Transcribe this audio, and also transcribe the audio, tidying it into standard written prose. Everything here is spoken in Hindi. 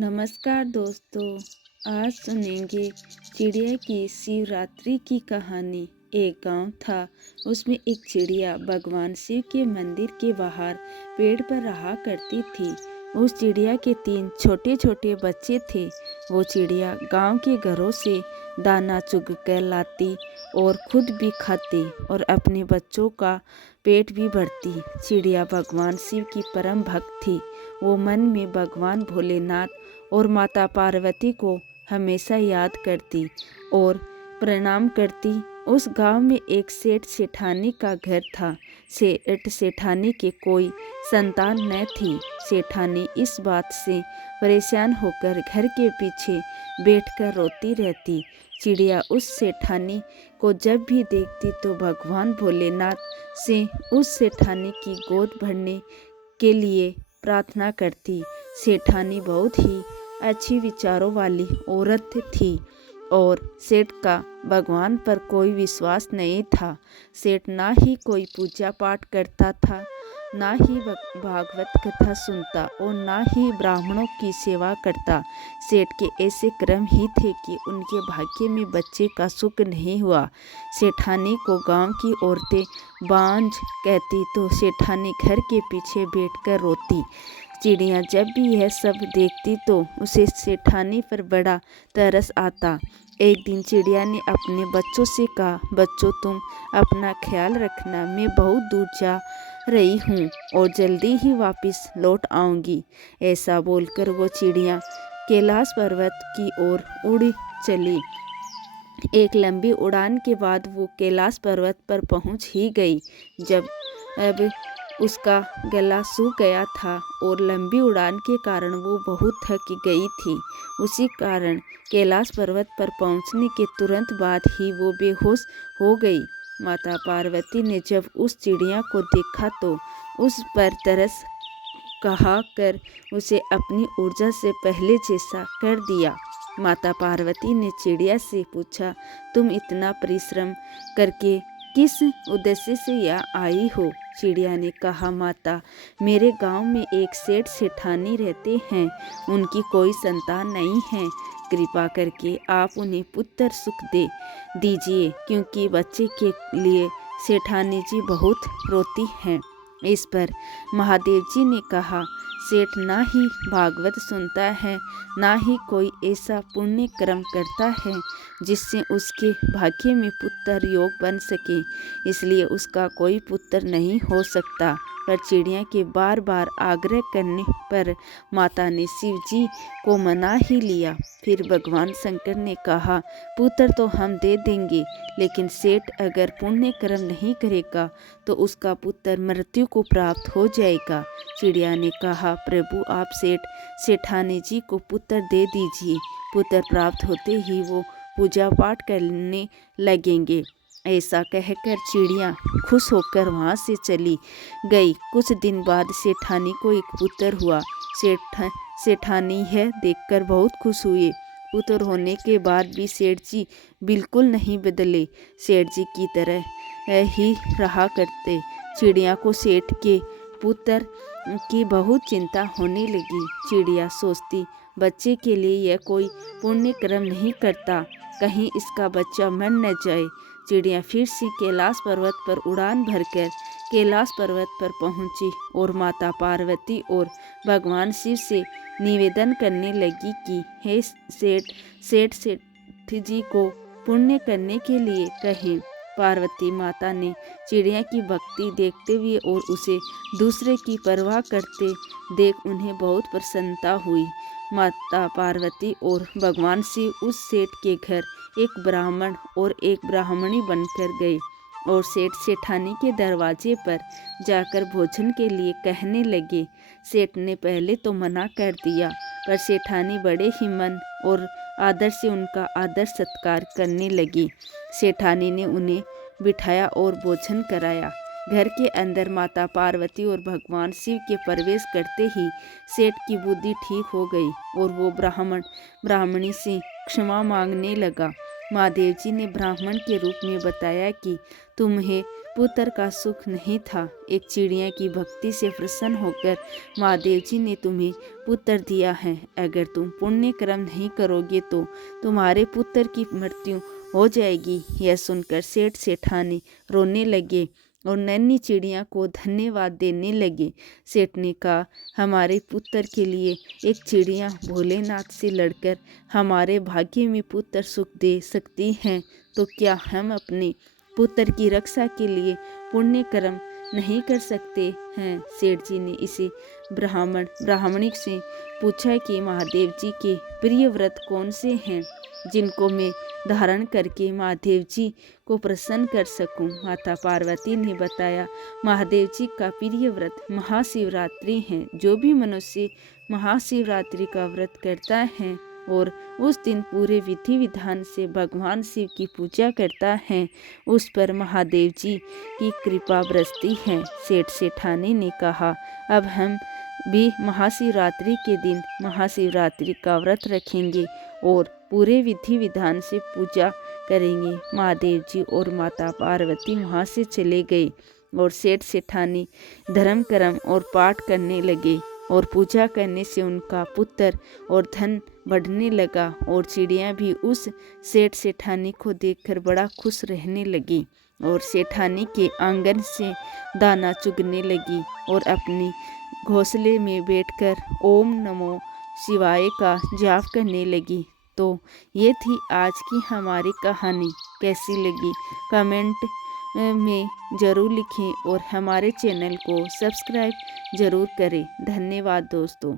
नमस्कार दोस्तों। आज सुनेंगे चिड़िया की शिवरात्रि की कहानी। एक गांव था, उसमें एक चिड़िया भगवान शिव के मंदिर के बाहर पेड़ पर रहा करती थी। उस चिड़िया के 3 छोटे छोटे बच्चे थे। वो चिड़िया गांव के घरों से दाना चुग कर लाती और खुद भी खाती और अपने बच्चों का पेट भी भरती। चिड़िया भगवान शिव की परम भक्त थी। वो मन में भगवान भोलेनाथ और माता पार्वती को हमेशा याद करती और प्रणाम करती। उस गांव में एक सेठ सेठानी का घर था। सेठ सेठानी के कोई संतान न थी। सेठानी इस बात से परेशान होकर घर के पीछे बैठकर रोती रहती। चिड़िया उस सेठानी को जब भी देखती तो भगवान भोलेनाथ से उस सेठानी की गोद भरने के लिए प्रार्थना करती। सेठानी बहुत ही अच्छी विचारों वाली औरत थी और सेठ का भगवान पर कोई विश्वास नहीं था। सेठ ना ही कोई पूजा पाठ करता था, ना ही भागवत कथा सुनता और ना ही ब्राह्मणों की सेवा करता। सेठ के ऐसे क्रम ही थे कि उनके भाग्य में बच्चे का सुख नहीं हुआ। सेठानी को गांव की औरतें बांझ कहती तो सेठानी घर के पीछे बैठकर रोती। चिड़िया जब भी यह सब देखती तो उसे सेठानी पर बड़ा तरस आता। एक दिन चिड़िया ने अपने बच्चों से कहा, बच्चों तुम अपना ख्याल रखना, मैं बहुत दूर जा रही हूँ और जल्दी ही वापस लौट आऊँगी। ऐसा बोलकर वो चिड़िया कैलाश पर्वत की ओर उड़ चली। एक लंबी उड़ान के बाद वो कैलाश पर्वत पर पहुँच ही गई। जब अब उसका गला सूख गया था और लंबी उड़ान के कारण वो बहुत थक गई थी। उसी कारण कैलाश पर्वत पर पहुंचने के तुरंत बाद ही वो बेहोश हो गई। माता पार्वती ने जब उस चिड़िया को देखा तो उस पर तरस कहा कर उसे अपनी ऊर्जा से पहले जैसा कर दिया। माता पार्वती ने चिड़िया से पूछा, तुम इतना परिश्रम करके किस उद्देश्य से यहाँ आई हो? चिड़िया ने कहा, माता, मेरे गांव में एक सेठ सेठानी रहते हैं। उनकी कोई संतान नहीं है। कृपा करके आप उन्हें पुत्र सुख दे दीजिए, क्योंकि बच्चे के लिए सेठानी जी बहुत रोती हैं। इस पर महादेव जी ने कहा, सेठ ना ही भागवत सुनता है, ना ही कोई ऐसा पुण्य कर्म करता है जिससे उसके भाग्य में पुत्र योग बन सके, इसलिए उसका कोई पुत्र नहीं हो सकता। पर चिड़िया के बार बार आग्रह करने पर माता ने शिव जी को मना ही लिया। फिर भगवान शंकर ने कहा, पुत्र तो हम दे देंगे, लेकिन सेठ अगर पुण्य कर्म नहीं करेगा तो उसका पुत्र मृत्यु को प्राप्त हो जाएगा। चिड़िया ने कहा, प्रभु आप सेठानी जी को पुत्र दे दीजिए। पुत्र प्राप्त होते ही वो पूजा पाठ करने लगेंगे। ऐसा कहकर चिड़िया खुश होकर वहाँ से चली गई। कुछ दिन बाद सेठानी को एक पुत्र हुआ। सेठानी यह देखकर बहुत खुश हुए। पुत्र होने के बाद भी सेठ जी बिल्कुल नहीं बदले, सेठ जी की तरह ही रहा करते। चिड़िया को सेठ के पुत्र की बहुत चिंता होने लगी। चिड़िया सोचती, बच्चे के लिए यह कोई पुण्य कर्म नहीं करता, कहीं इसका बच्चा मर न जाए। चिड़िया फिर से कैलाश पर्वत पर उड़ान भरकर कैलाश पर्वत पर पहुंची और माता पार्वती और भगवान शिव से निवेदन करने लगी कि हे सेठ जी को पुण्य करने के लिए कहें। पार्वती माता ने चिड़िया की भक्ति देखते हुए और उसे दूसरे की परवाह करते देख उन्हें बहुत प्रसन्नता हुई। माता पार्वती और भगवान शिव उस सेठ के घर एक ब्राह्मण और एक ब्राह्मणी बनकर गए और सेठ सेठानी के दरवाजे पर जाकर भोजन के लिए कहने लगे। सेठ ने पहले तो मना कर दिया, पर सेठानी बड़े ही मन और आदर से उनका आदर सत्कार करने लगी। सेठानी ने उन्हें बिठाया और भोजन कराया। घर के अंदर माता पार्वती और भगवान शिव के प्रवेश करते ही सेठ की बुद्धि ठीक हो गई और वो ब्राह्मणी से क्षमा मांगने लगा। महादेव जी ने ब्राह्मण के रूप में बताया कि पुत्र का सुख नहीं था। एक चिड़िया की भक्ति से प्रसन्न होकर महादेव जी ने तुम्हें पुत्र दिया है। अगर तुम पुण्य कर्म नहीं करोगे तो तुम्हारे पुत्र की मृत्यु हो जाएगी। यह सुनकर सेठ सेठानी रोने लगे और नन्ही चिड़िया को धन्यवाद देने लगे। सेठ ने कहा, हमारे पुत्र के लिए एक चिड़िया भोलेनाथ से लड़कर हमारे भाग्य में पुत्र सुख दे सकती हैं, तो क्या हम अपने पुत्र की रक्षा के लिए पुण्य कर्म नहीं कर सकते हैं। सेठ जी ने इसे ब्राह्मणी से पूछा कि महादेव जी के प्रिय व्रत कौन से हैं जिनको मैं धारण करके महादेव जी को प्रसन्न कर सकूं। माता पार्वती ने बताया, महादेव जी का प्रिय व्रत महाशिवरात्रि है। जो भी मनुष्य महाशिवरात्रि का व्रत करता है और उस दिन पूरे विधि विधान से भगवान शिव की पूजा करता है, उस पर महादेव जी की कृपा बरसती है। सेठ सेठानी ने कहा, अब हम भी महाशिवरात्रि के दिन महाशिवरात्रि का व्रत रखेंगे और पूरे विधि विधान से पूजा करेंगे। महादेव जी और माता पार्वती वहाँ से चले गए और सेठ सेठानी धर्म कर्म और पाठ करने लगे और पूजा करने से उनका पुत्र और धन बढ़ने लगा और चिड़िया भी उस सेठ सेठानी को देखकर बड़ा खुश रहने लगी और सेठानी के आंगन से दाना चुगने लगी और अपनी घोंसले में बैठकर ओम नमो शिवाय का जाप करने लगी। तो ये थी आज की हमारी कहानी। कैसी लगी कमेंट में ज़रूर लिखें और हमारे चैनल को सब्सक्राइब ज़रूर करें। धन्यवाद दोस्तों।